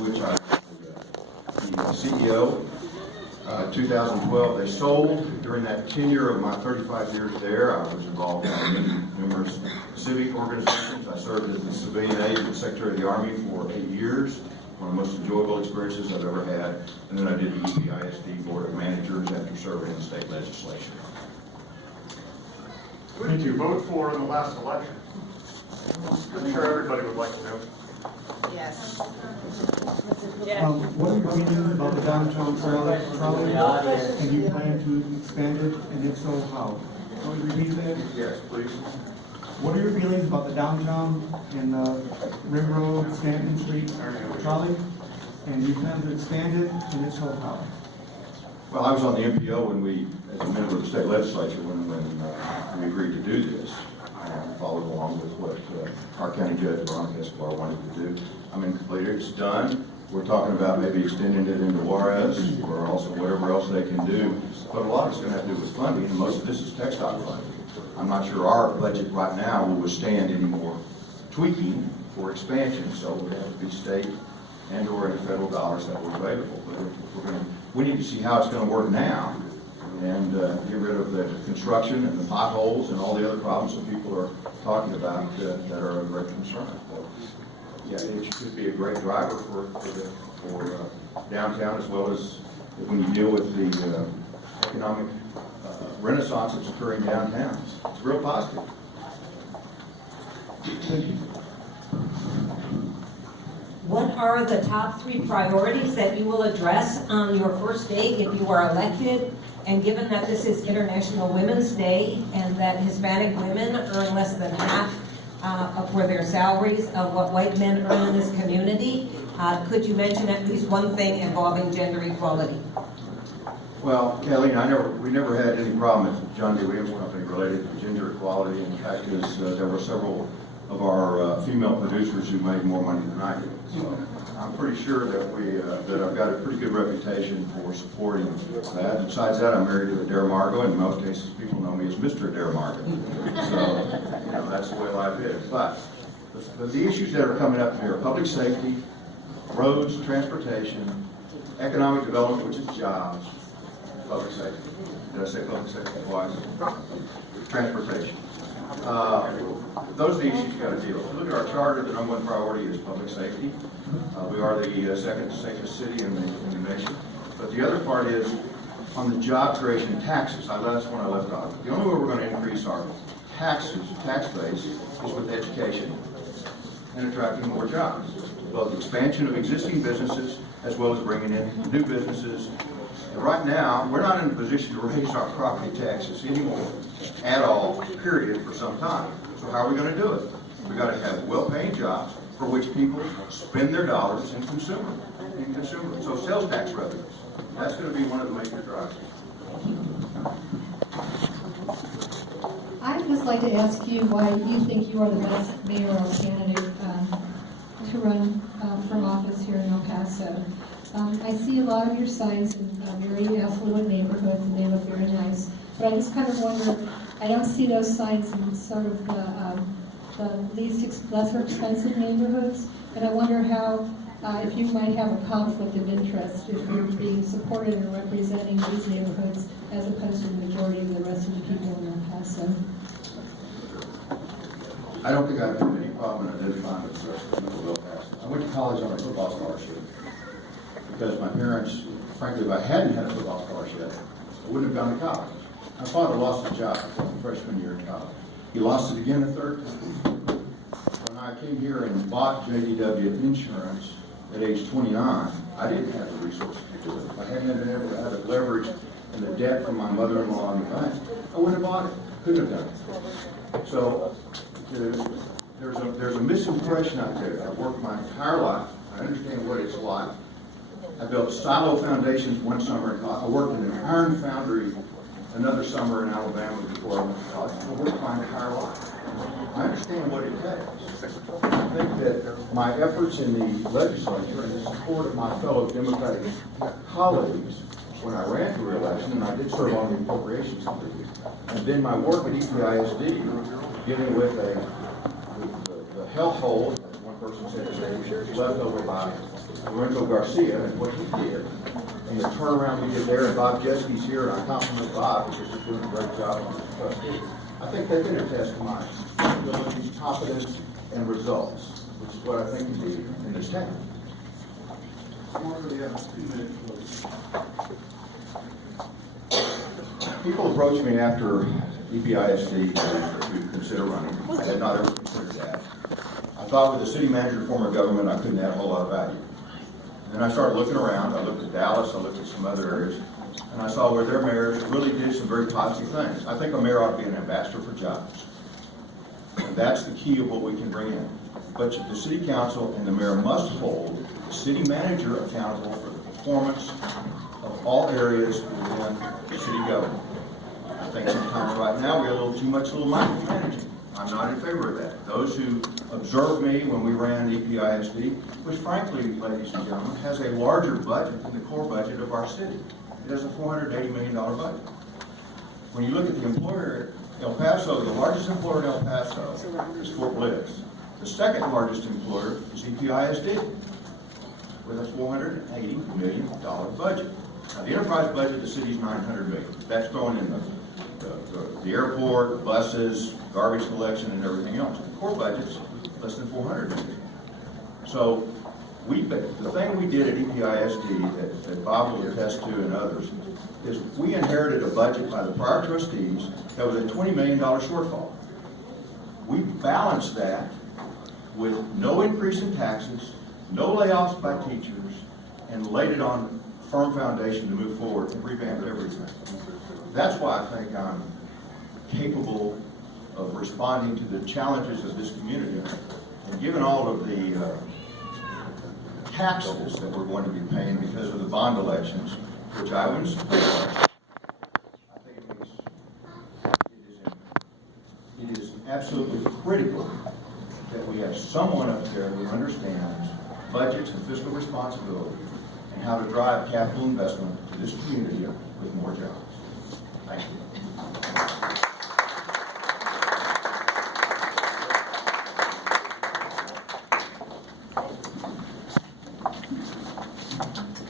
which I was the CEO. 2012, they sold. During that tenure of my 35 years there, I was involved in numerous civic organizations. I served as the civilian aide and Secretary of the Army for 8 years, one of the most enjoyable experiences I've ever had. And then I did the EPISD Board of Managers after serving in the state legislature. Who did you vote for in the last election? I'm sure everybody would like to know. Yes. What are your feelings about the downtown trolley? And you plan to expand it, and if so, how? Can you repeat that? Yes, please. What are your feelings about the downtown and Rim Road, Stanton Street trolley? And you plan to expand it, and if so, how? Well, I was on the MPO when we, as a member of the state legislature, when we agreed to do this. I followed along with what our county judge, Veronica Escobar, wanted to do. I mean, completed, it's done. We're talking about maybe extending it into Juarez or also whatever else they can do. But a lot of it's going to have to do with funding, and most of this is TxDOT funding. I'm not sure our budget right now will withstand any more tweaking for expansion, so it would have to be state and or any federal dollars that were available. But we need to see how it's going to work now and get rid of the construction and the potholes and all the other problems that people are talking about that are a great concern. But, yeah, it should be a great driver for downtown, as well as when you deal with the economic renaissance that's occurring downtown. It's real positive. Thank you. What are the top 3 priorities that you will address on your first day if you are elected? And given that this is International Women's Day and that Hispanic women earn less than half for their salaries of what white men earn in this community, could you mention at least one thing involving gender equality? Well, Kathleen, we never had any problem at John D. Williams Company related to gender equality. And the fact is, there were several of our female producers who made more money than I did. So I'm pretty sure that I've got a pretty good reputation for supporting that. And besides that, I'm married to Dee Margo, and in most cases, people know me as Mr. Dee Margo. So that's the way life is. But the issues that are coming up here are public safety, roads, transportation, economic development, which is jobs, public safety. Did I say public safety twice? Transportation. Those are the issues you got to deal with. If you look at our charter, the #1 priority is public safety. We are the second safest city in the nation. But the other part is on the job creation taxes. That's when I left off. The only way we're going to increase our tax base is with education and attracting more jobs. Both expansion of existing businesses as well as bringing in new businesses. And right now, we're not in a position to raise our property taxes anymore at all, period, for some time. So how are we going to do it? We've got to have well-paying jobs for which people spend their dollars in consumer. So sales tax revenues. That's going to be one of the major drivers. I'd just like to ask you why you think you are the best mayoral candidate to run from office here in El Paso. I see a lot of your signs in very affluent neighborhoods, and they look very nice. But I just kind of wonder, I don't see those signs in sort of the lesser expensive neighborhoods. And I wonder how, if you might have a conflict of interest if you're being supported and representing these neighborhoods as opposed to the majority of the rest of the people in El Paso. I don't think I've had any problem in identifying with the rest of the people of El Paso. I went to college on a football scholarship because my parents, frankly, if I hadn't had a football scholarship, I wouldn't have gone to college. My father lost his job freshman year in college. He lost it again the third time. When I came here and bought JDW insurance at age 29, I didn't have the resources to do it. If I hadn't been able to have it leveraged in the debt from my mother-in-law in the bank, I wouldn't have bought it. Couldn't have done it. So there's a misimpression out there. I've worked my entire life. I understand what it's like. I built silo foundations one summer. I worked in an iron foundry another summer in Alabama before I went to college. I worked my entire life. I understand what it takes. I think that my efforts in the legislature and the support of my fellow Democratic colleagues when I ran for re-election, and I did serve on the Appropriations Committee, and then my work at EPISD, dealing with the health hole, as one person said today, left over by Lorenzo Garcia and what he did, and the turnaround he did there, and Bob Jeske's here, and I compliment Bob because he's doing a great job on this trustee. I think they can attest to my abilities, competence, and results, which is what I think you need in this town. People approached me after EPISD to consider running. I had not ever considered that. I thought with the city manager form of government, I couldn't add a whole lot of value. Then I started looking around. I looked at Dallas, I looked at some other areas, and I saw where their mayors really did some very positive things. I think a mayor ought to be an ambassador for jobs. And that's the key of what we can bring in. But the city council and the mayor must hold the city manager accountable for the performance of all areas within the city government. I think sometimes right now we have a little too much micromanaging. I'm not in favor of that. Those who observed me when we ran EPISD, which frankly, ladies and gentlemen, has a larger budget than the core budget of our city. It has a $480 million budget. When you look at the employer, El Paso, the largest employer in El Paso is Fort Bliss. The second largest employer is EPISD with a $480 million budget. Now, the enterprise budget of the city is $900 million. That's throwing in the airport, the buses, garbage collection, and everything else. The core budget's less than $400 million. So the thing we did at EPISD that Bob will attest to and others is we inherited a budget by the prior trustees that was a $20 million shortfall. We balanced that with no increase in taxes, no layoffs by teachers, and laid it on a firm foundation to move forward and revamp everything. That's why I think I'm capable of responding to the challenges of this community. And given all of the taxes that we're going to be paying because of the bond elections, which I would support, I think it is absolutely critical that we have someone up there who understands budgets and fiscal responsibility and how to drive capital investment to this community with more jobs. Thank you.